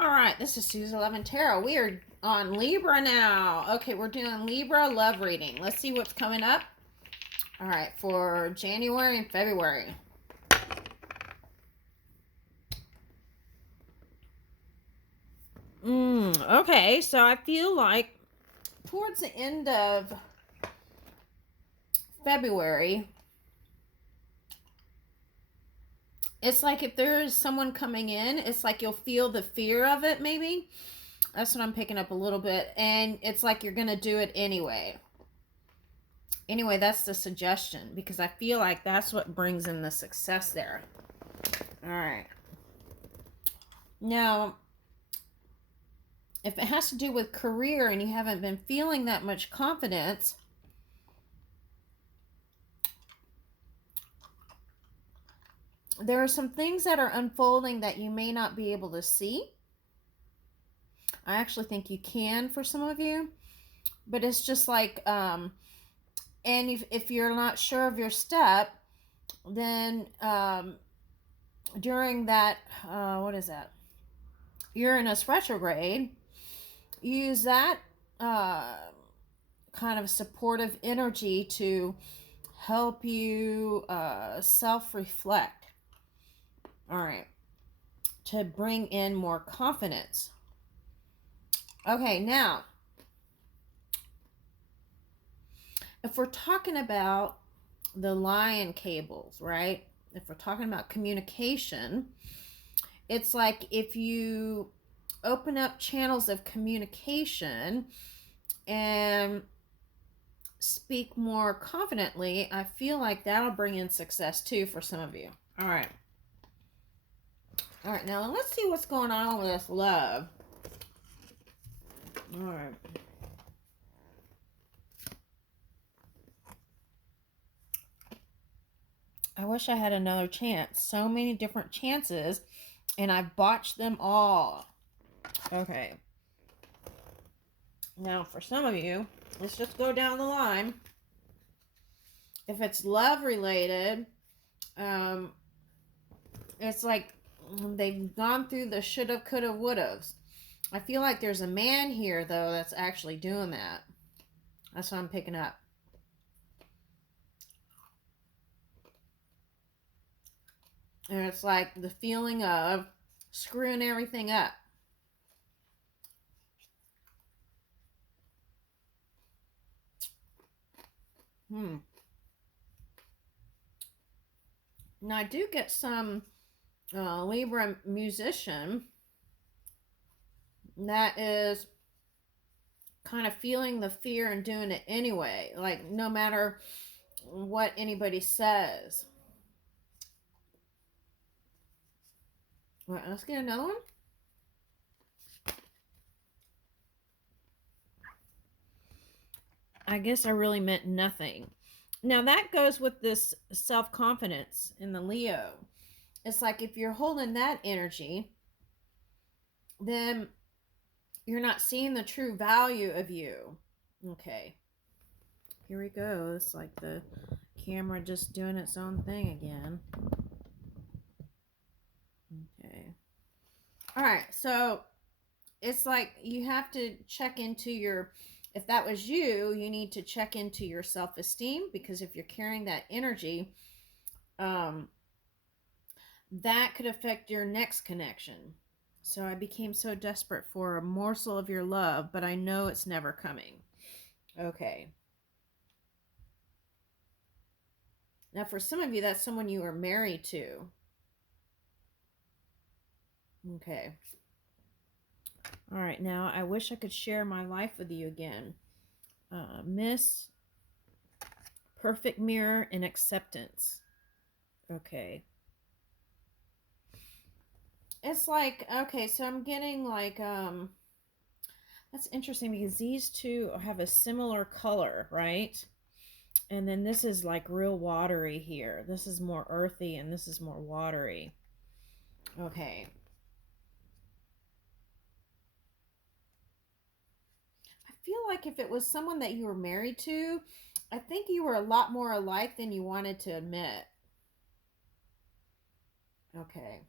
All right, this is Sue's 11 Tarot. We are on Libra now. Okay, we're doing Libra love reading. Let's see what's coming up. All right, for January and February. Okay, so I feel like towards the end of February, it's like if there is someone coming in, it's like you'll feel the fear of it, maybe. That's what I'm picking up a little bit. And it's like you're going to do it anyway. Anyway, that's the suggestion, because I feel like that's what brings in the success there. All right. Now, if it has to do with career and you haven't been feeling that much confidence, there are some things that are unfolding that you may not be able to see. I actually think you can for some of you, but it's just like, and if you're not sure of your step, then during that, what is that? Uranus retrograde, use that kind of supportive energy to help you self-reflect. All right. To bring in more confidence. Okay, now, if we're talking about the lion cables, right? If we're talking about communication, it's like if you open up channels of communication and speak more confidently, I feel like that'll bring in success too for some of you. All right. All right, now let's see what's going on with this love. All right. I wish I had another chance. So many different chances, and I've botched them all. Okay. Now, for some of you, let's just go down the line. If it's love related, it's like they've gone through the shoulda, coulda, wouldas. I feel like there's a man here, though, that's actually doing that. That's what I'm picking up. And it's like the feeling of screwing everything up. Now, I do get some Libra musician that is kind of feeling the fear and doing it anyway. Like, no matter what anybody says. All right, let's get another one. I guess I really meant nothing. Now, that goes with this self-confidence in the Leo. It's like if you're holding that energy, then you're not seeing the true value of you. Okay. Here we go. It's like the camera just doing its own thing again. Okay. All right. So it's like you have to check into your, if that was you, you need to check into your self-esteem, because if you're carrying that energy, that could affect your next connection. So I became so desperate for a morsel of your love, but I know it's never coming. Okay. Now, for some of you, that's someone you are married to. Okay. All right. Now, I wish I could share my life with you again. Miss, perfect mirror, and acceptance. Okay. It's like, okay, so I'm getting like, that's interesting because these two have a similar color, right? And then this is like real watery here. This is more earthy and this is more watery. Okay. I feel like if it was someone that you were married to, I think you were a lot more alike than you wanted to admit. Okay.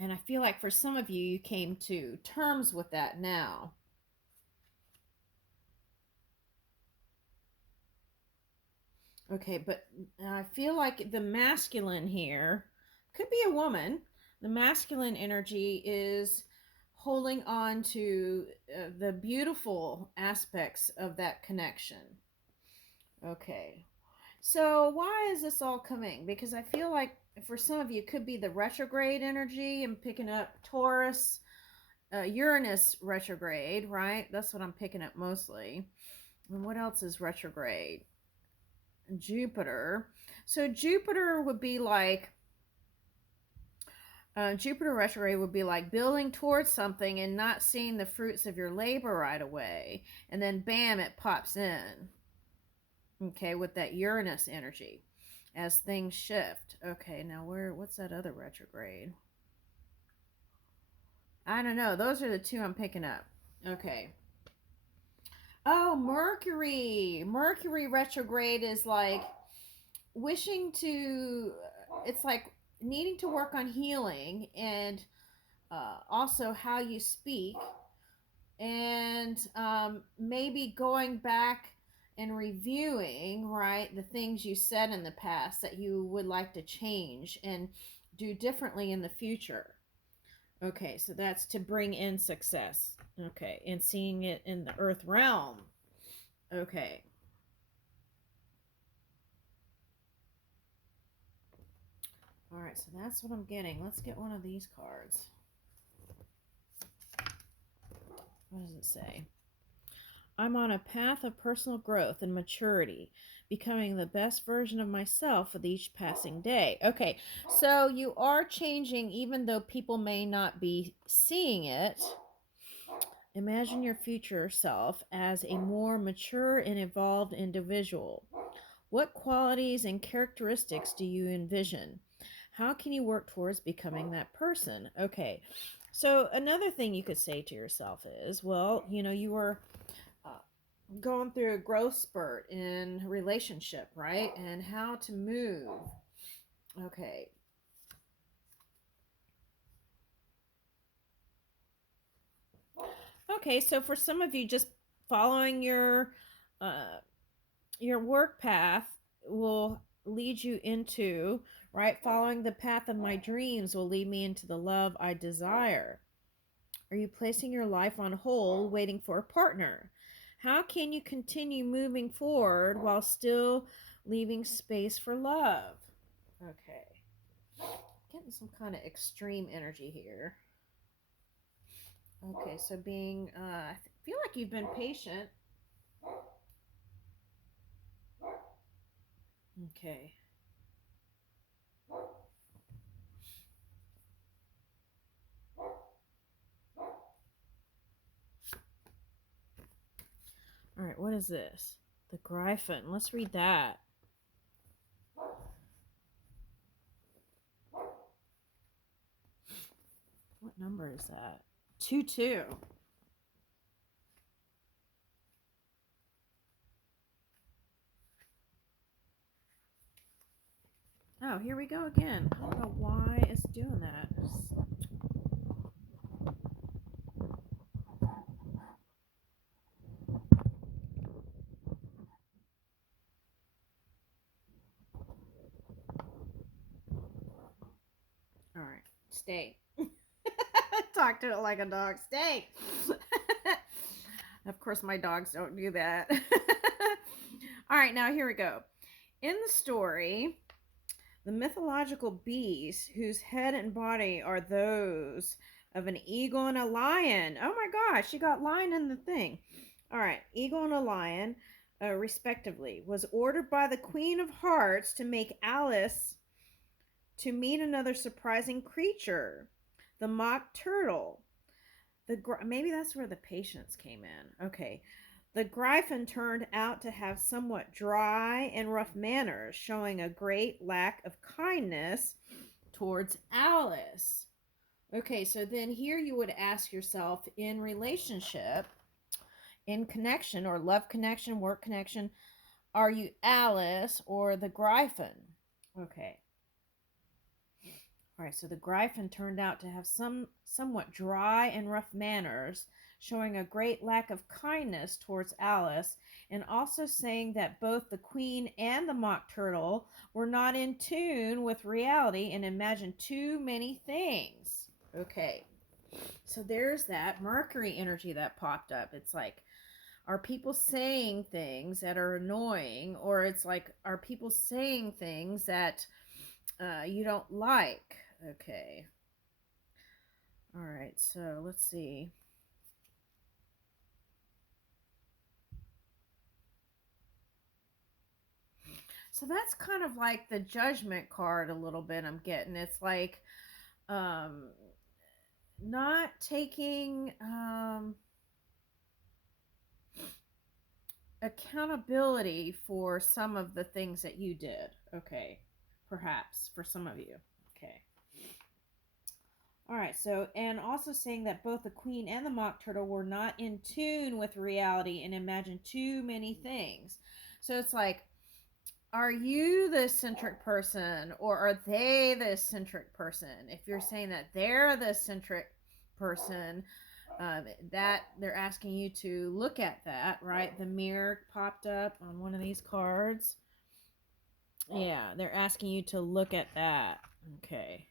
And I feel like for some of you, you came to terms with that now. Okay, but I feel like the masculine here could be a woman. The masculine energy is holding on to the beautiful aspects of that connection. Okay. So, why is this all coming? Because I feel like for some of you, it could be the retrograde energy and picking up Taurus, Uranus retrograde, right? That's what I'm picking up mostly. And what else is retrograde? Jupiter. So Jupiter would be like Jupiter retrograde would be like building towards something and not seeing the fruits of your labor right away, and then bam, it pops in. Okay, with that Uranus energy as things shift. Okay, now what's that other retrograde? I don't know. Those are the two I'm picking up. Okay. Oh, Mercury. Mercury retrograde is like wishing to, it's like needing to work on healing and also how you speak, and maybe going back and reviewing, right, the things you said in the past that you would like to change and do differently in the future. Okay, so that's to bring in success. Okay, and seeing it in the earth realm. Okay. All right, so that's what I'm getting. Let's get one of these cards. What does it say? I'm on a path of personal growth and maturity, becoming the best version of myself with each passing day. Okay, so you are changing even though people may not be seeing it. Imagine your future self as a more mature and evolved individual. What qualities and characteristics do you envision? How can you work towards becoming that person? Okay, so another thing you could say to yourself is, well, you were going through a growth spurt in a relationship, right? And how to move. Okay. Okay, so for some of you, just following your work path will lead you into, right? Following the path of my dreams will lead me into the love I desire. Are you placing your life on hold, waiting for a partner? How can you continue moving forward while still leaving space for love? Okay. Getting some kind of extreme energy here. Okay, so I feel like you've been patient. Okay. All right, what is this? The Gryphon. Let's read that. What number is that? 2-2. Oh, here we go again. I don't know why it's doing that. All right, stay. Talk to it like a dog. Stay. Of course, my dogs don't do that. All right, now here we go. In the story, the mythological beasts, whose head and body are those of an eagle and a lion. Oh my gosh, you got lion in the thing. All right, eagle and a lion, respectively, was ordered by the Queen of Hearts to make Alice to meet another surprising creature, the mock turtle. Maybe that's where the patience came in. Okay. The Gryphon turned out to have somewhat dry and rough manners, showing a great lack of kindness towards Alice. Okay, so then here you would ask yourself, in relationship, in connection or love connection, work connection, are you Alice or the Gryphon? Okay. All right, so the Gryphon turned out to have somewhat dry and rough manners, showing a great lack of kindness towards Alice, and also saying that both the Queen and the Mock Turtle were not in tune with reality and imagined too many things. Okay, so there's that Mercury energy that popped up. It's like, are people saying things that are annoying, or it's like, are people saying things that you don't like? Okay. All right, so let's see. So that's kind of like the judgment card a little bit I'm getting. It's like um not taking accountability for some of the things that you did. Okay. Perhaps for some of you. Okay. All right, so, and also saying that both the Queen and the Mock Turtle were not in tune with reality and imagined too many things. So it's like, are you the eccentric person, or are they the eccentric person? If you're saying that they're the eccentric person, that they're asking you to look at that, right? The mirror popped up on one of these cards. Yeah, they're asking you to look at that. Okay.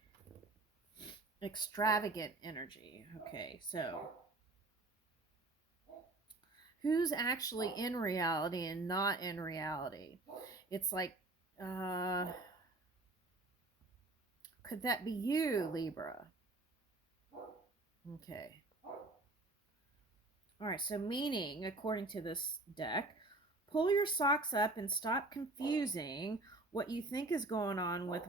Extravagant energy. Okay, so who's actually in reality and not in reality? It's like, could that be you, Libra? Okay. All right, so meaning, according to this deck, pull your socks up and stop confusing what you think is going on with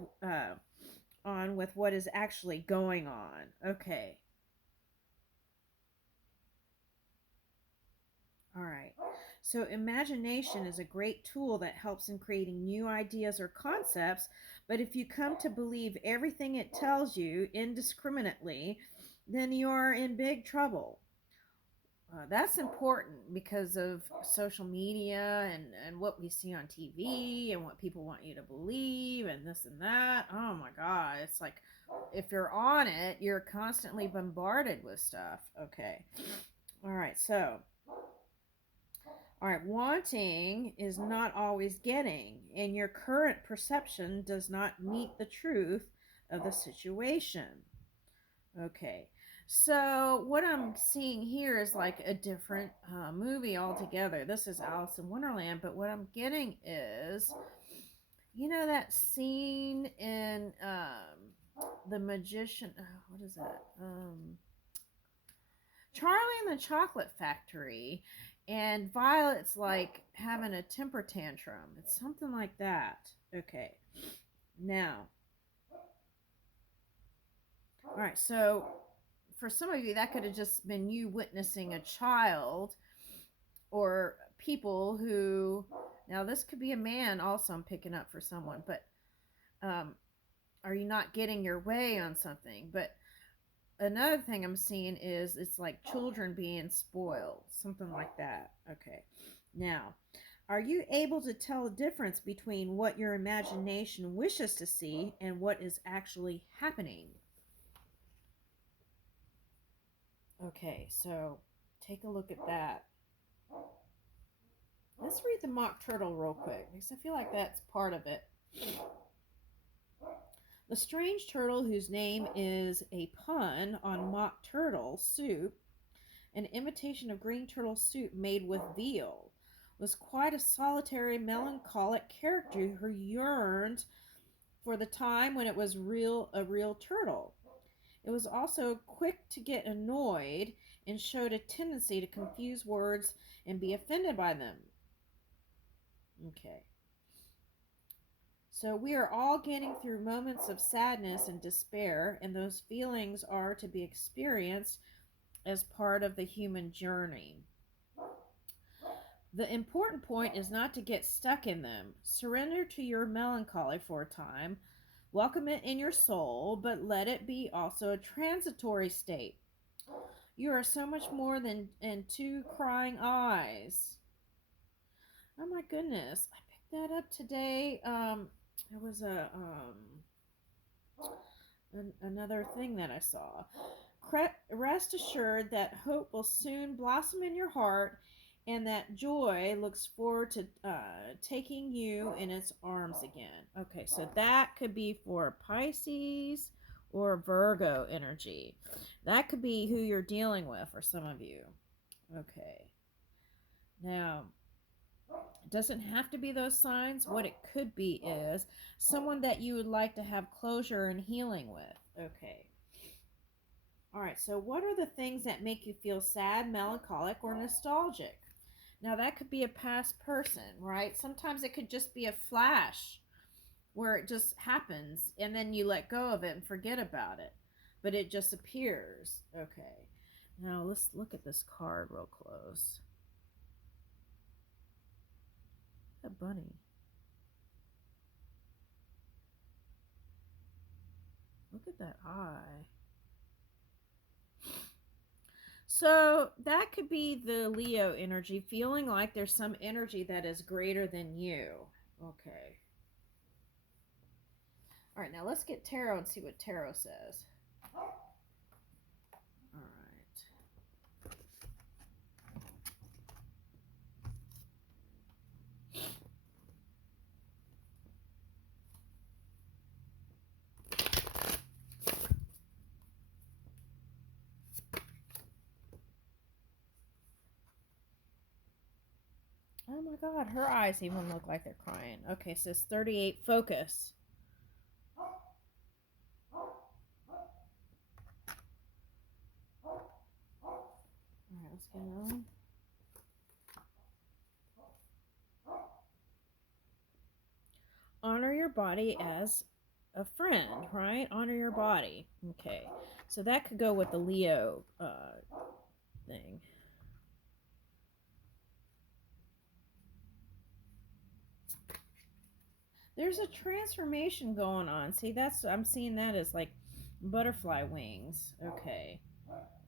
what is actually going on. Okay. All right. So imagination is a great tool that helps in creating new ideas or concepts, but if you come to believe everything it tells you indiscriminately, then you're in big trouble. That's important because of social media and what we see on TV and what people want you to believe and this and that. Oh my God. It's like, if you're on it, you're constantly bombarded with stuff. Okay. All right. So, all right. Wanting is not always getting, and your current perception does not meet the truth of the situation. Okay. So what I'm seeing here is like a different movie altogether. This is Alice in Wonderland, but what I'm getting is, you know, that scene in The Magician. What is that? Charlie and the Chocolate Factory, and Violet's like having a temper tantrum. It's something like that. Okay. Now, all right. So for some of you, that could have just been you witnessing a child or people who, now this could be a man also, I'm picking up for someone, but are you not getting your way on something? But another thing I'm seeing is it's like children being spoiled, something like that. Okay. Now, are you able to tell the difference between what your imagination wishes to see and what is actually happening? Okay, so take a look at that. Let's read the Mock Turtle real quick because I feel like that's part of it. The strange turtle, whose name is a pun on mock turtle soup, an imitation of green turtle soup made with veal, was quite a solitary, melancholic character who yearned for the time when it was a real turtle. It was also quick to get annoyed and showed a tendency to confuse words and be offended by them. Okay. So we are all getting through moments of sadness and despair, and those feelings are to be experienced as part of the human journey. The important point is not to get stuck in them. Surrender to your melancholy for a time. Welcome it in your soul, but let it be also a transitory state. You are so much more than two crying eyes. Oh my goodness. I picked that up today. It was another thing that I saw. Rest assured that hope will soon blossom in your heart and that joy looks forward to taking you in its arms again. Okay, so that could be for Pisces or Virgo energy. That could be who you're dealing with for some of you. Okay. Now, it doesn't have to be those signs. What it could be is someone that you would like to have closure and healing with. Okay. All right, so what are the things that make you feel sad, melancholic, or nostalgic? Now, that could be a past person, right? Sometimes it could just be a flash where it just happens and then you let go of it and forget about it, but it just appears. Okay. Now, let's look at this card real close. A bunny. Look at that eye. So that could be the Leo energy, feeling like there's some energy that is greater than you. Okay. All right, now let's get tarot and see what tarot says. All right. Oh my God, her eyes even look like they're crying. Okay, so it's 38, focus. All right, let's get another one. Honor your body as a friend, right? Honor your body. Okay, so that could go with the Leo thing. There's a transformation going on. See, I'm seeing that as like butterfly wings. Okay.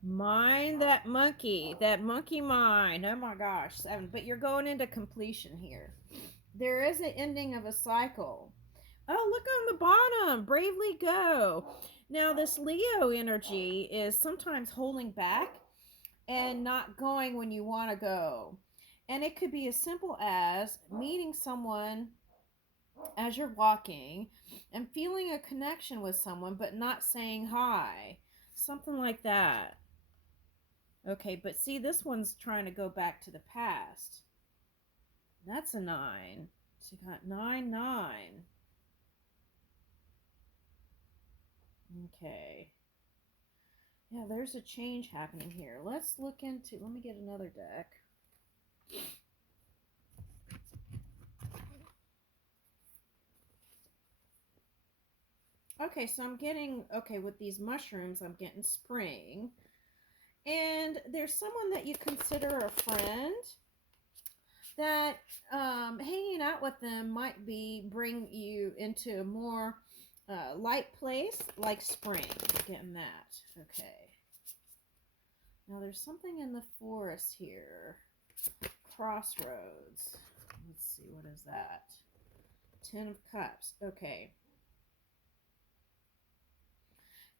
Mind that monkey mind. Oh my gosh, 7. But you're going into completion here. There is an ending of a cycle. Oh, look on the bottom. Bravely go. Now, this Leo energy is sometimes holding back and not going when you want to go. And it could be as simple as meeting someone as you're walking and feeling a connection with someone but not saying hi. Something like that. Okay, but see, this one's trying to go back to the past. That's a 9. So you got 9, 9. Okay. Yeah, there's a change happening here. Let me get another deck. Okay, so with these mushrooms, I'm getting spring. And there's someone that you consider a friend that hanging out with them might bring you into a more light place like spring. Getting that. Okay. Now there's something in the forest here. Crossroads. Let's see, what is that? 10 of Cups. Okay.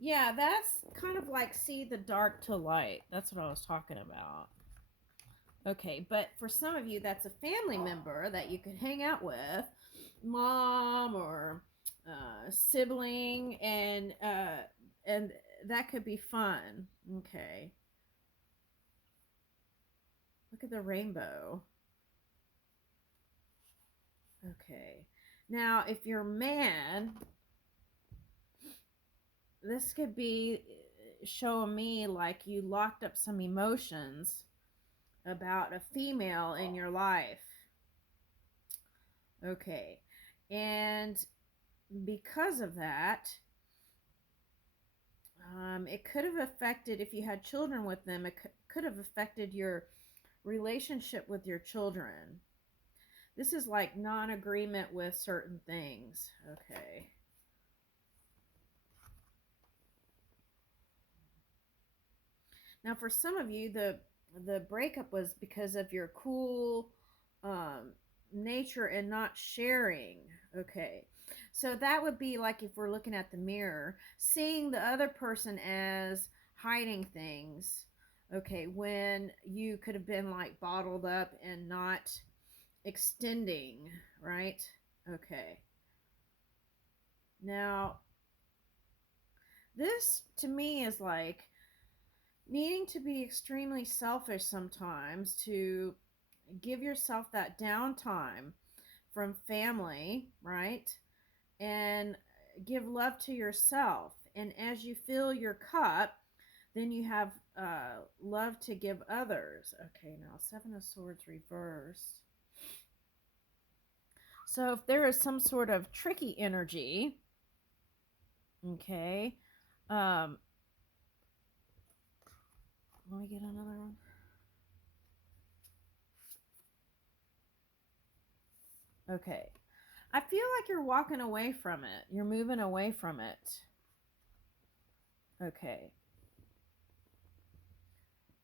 Yeah, that's kind of like see the dark to light. That's what I was talking about. Okay, but for some of you, that's a family member that you could hang out with, mom or sibling, and that could be fun. Okay. Look at the rainbow. Okay. Now, if you're a man, this could be showing me like you locked up some emotions about a female in your life. Okay. And because of that, it could have affected, if you had children with them, it could have affected your relationship with your children. This is like non-agreement with certain things. Okay. Now, for some of you, the breakup was because of your cool nature and not sharing. Okay. So that would be like if we're looking at the mirror, seeing the other person as hiding things. Okay, when you could have been like bottled up and not extending, right? Okay. Now, this to me is like needing to be extremely selfish sometimes to give yourself that downtime from family, right? And give love to yourself. And as you fill your cup, then you have love to give others. Okay, now Seven of Swords reversed. So if there is some sort of tricky energy, okay, let me get another one. Okay. I feel like you're walking away from it. You're moving away from it. Okay.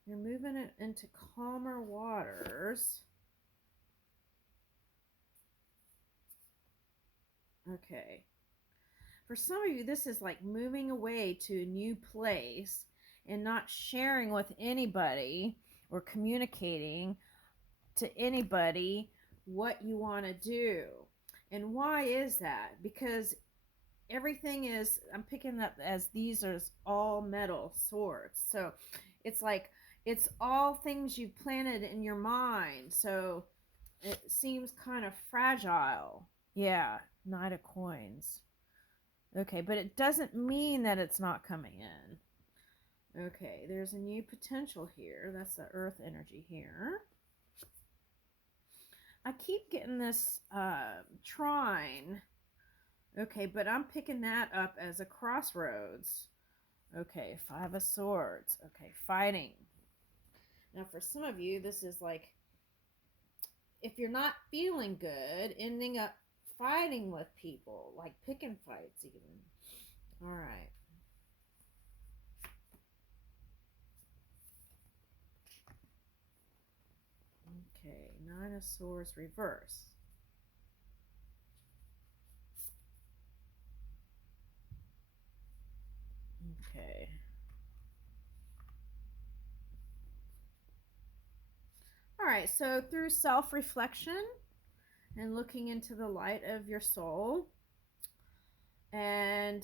You're moving it into calmer waters. Okay. For some of you, this is like moving away to a new place and not sharing with anybody or communicating to anybody what you want to do. And why is that? Because everything is, I'm picking up as these are all metal swords. So it's like, it's all things you've planted in your mind. So it seems kind of fragile. Yeah, Knight of Coins. Okay, but it doesn't mean that it's not coming in. Okay, there's a new potential here. That's the earth energy here. I keep getting this trine. Okay, but I'm picking that up as a crossroads. Okay, Five of Swords. Okay, fighting. Now, for some of you, this is like, if you're not feeling good, ending up fighting with people, like picking fights even. All right. Okay, Nine of Swords reverse. Okay. All right, so through self-reflection and looking into the light of your soul and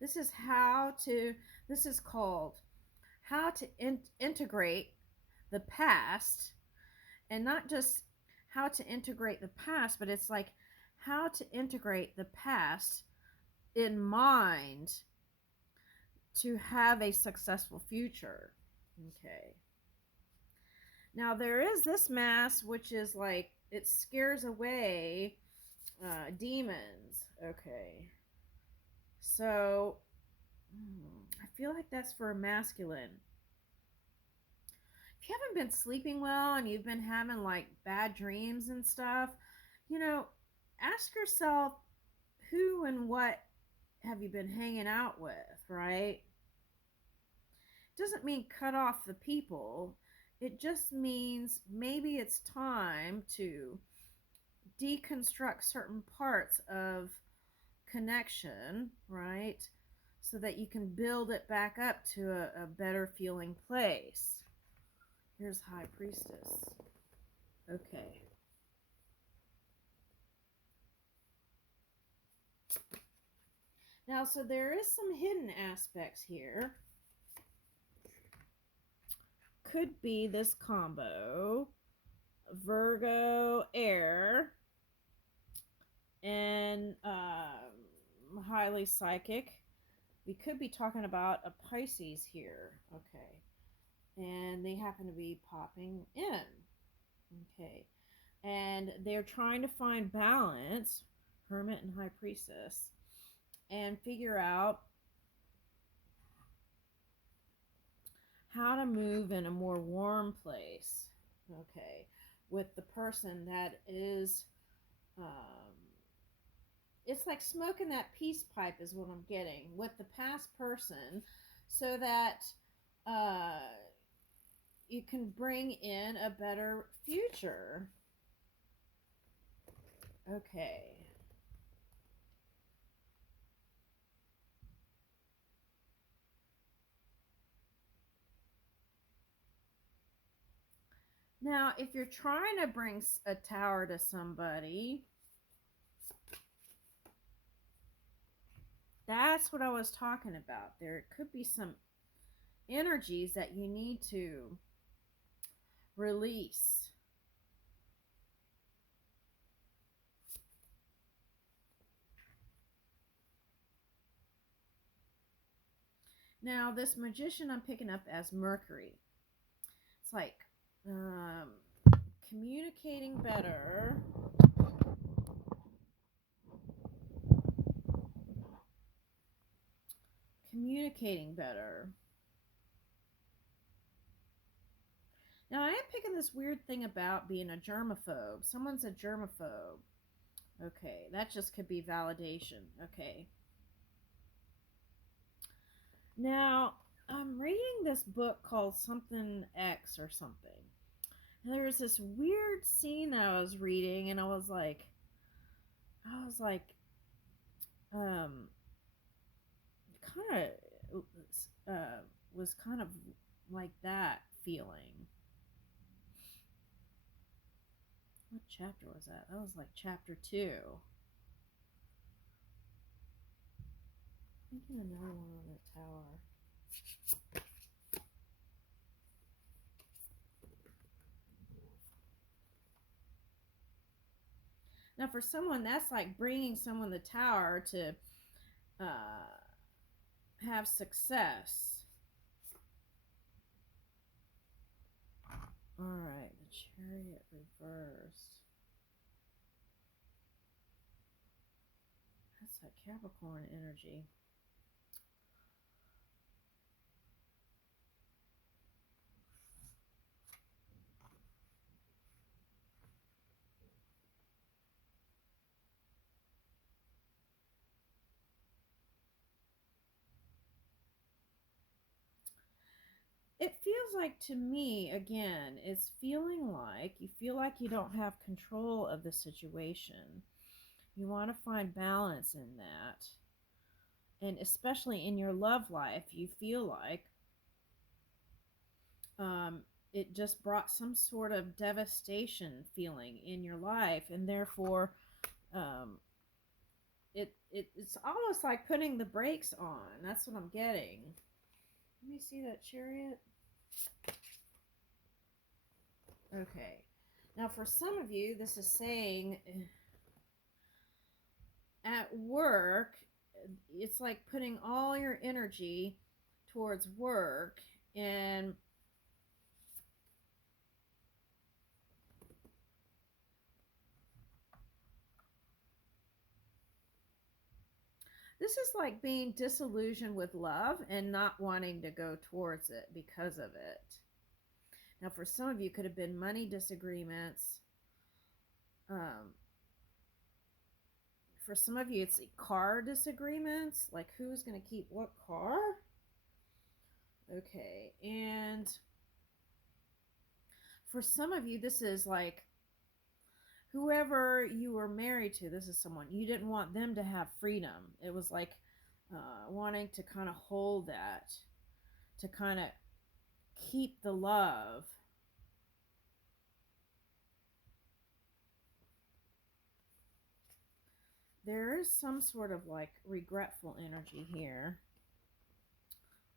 this is this is called how to integrate the past, and not just how to integrate the past, but it's like how to integrate the past in mind to have a successful future. Okay. Now there is this mass which is like it scares away demons. Okay. So I feel like that's for a masculine. If you haven't been sleeping well and you've been having like bad dreams and stuff, you know, ask yourself who and what have you been hanging out with, right? Doesn't mean cut off the people. It just means maybe it's time to deconstruct certain parts of connection, right? So that you can build it back up to a better feeling place. Here's High Priestess. Okay. Now, so there is some hidden aspects here. Could be this combo. Virgo, air, and highly psychic. We could be talking about a Pisces here. Okay. And they happen to be popping in. Okay. And they're trying to find balance, Hermit and High Priestess, and figure out how to move in a more warm place. Okay. With the person that is, it's like smoking that peace pipe, is what I'm getting with the past person, so that you can bring in a better future. Okay. Now, if you're trying to bring a tower to somebody, that's what I was talking about. There could be some energies that you need to release. Now, this magician I'm picking up as Mercury. It's like communicating better. Communicating better. Now, I am picking this weird thing about being a germaphobe. Someone's a germaphobe. Okay, that just could be validation. Okay. Now, I'm reading this book called something X or something. And there was this weird scene that I was reading, and um, kind of, was kind of like that feeling. What chapter was that? That was like chapter 2. Thinking another one on the tower. Now, for someone, that's like bringing someone the tower to have success. All right, the Chariot reversed. That's that Capricorn energy. It feels like, to me, again, it's feeling like you feel like you don't have control of the situation. You want to find balance in that. And especially in your love life, you feel like it just brought some sort of devastation feeling in your life. And therefore, it's almost like putting the brakes on. That's what I'm getting. Let me see that Chariot. Okay. Now, for some of you, this is saying at work, it's like putting all your energy towards work, and this is like being disillusioned with love and not wanting to go towards it because of it. Now, for some of you, could have been money disagreements. For some of you, it's car disagreements, like who's going to keep what car. Okay, and for some of you, this is like whoever you were married to. This is someone you didn't want them to have freedom. It was like wanting to kind of hold that, to kind of keep the love. There is some sort of like regretful energy here.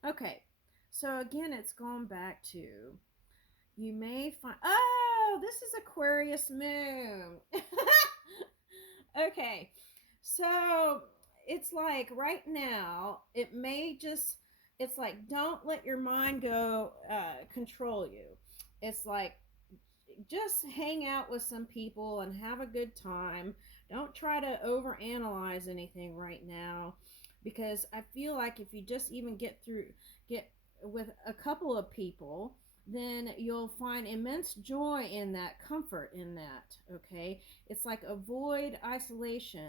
Okay, so again, it's going back to, you may find, oh, this is Aquarius moon. Okay, so it's like right now, it may just, it's like, don't let your mind go control you. It's like, just hang out with some people and have a good time. Don't try to overanalyze anything right now, because I feel like if you just even get with a couple of people, then you'll find immense joy in that, comfort in that. Okay, it's like avoid isolation.